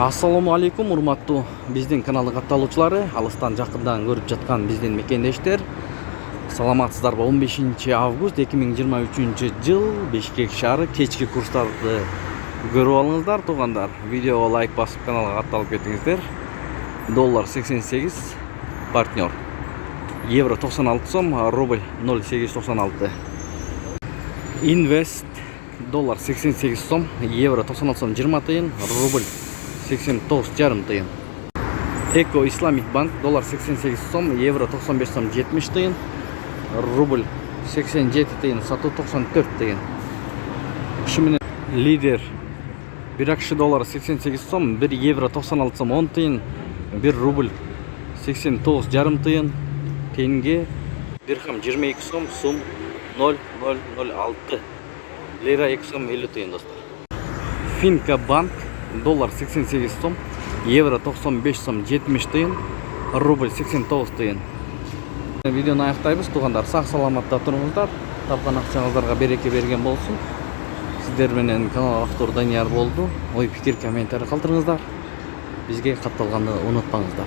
Ассаламу алейкум, урматтуу биздин каналдын катталуучулары, алыстан жакындан көрүп жаткан биздин мекендештер. Саламатсыздарбы? 15 август 2023 жыл Бишкек шаары кечки курстарды көрүп алыңыздар, туугандар. Видеого лайк басып каналга катталып кетиңиздер. Доллар 88, партнер. Евро 96 сом, рубль 0,896. Инвест доллар 88 сом, евро 96 сом 20 тыйын, рубль 89,5 тыйын. Эко Исламик банк доллар 88 сом, евро 95 сом 70 тыйын, рубль 87 тыйын, сатуу 94 тыйын. Ушу менен лидер 1 акш доллар 88 сом, 1 евро 96 сом 10 тыйын, 1 рубль 89,5 тыйын, тенге дирхам 22 сом, сум 0,006, лира 2 сом 50 тыйын, достор. Финка банк доллар 88 сом, евро 95 сом 70 тыйын, рубль 89 тыйын. Видеону аяктайбыз, туугандар. Сак саламатта туруңуздар. Тапкан акчаңыздарга береке берген болсун. Сиздер менен канал автор Данияр болду. Ой, пикир, комментарий калтырыңыздар. Бизге катталганды унутпаңыздар.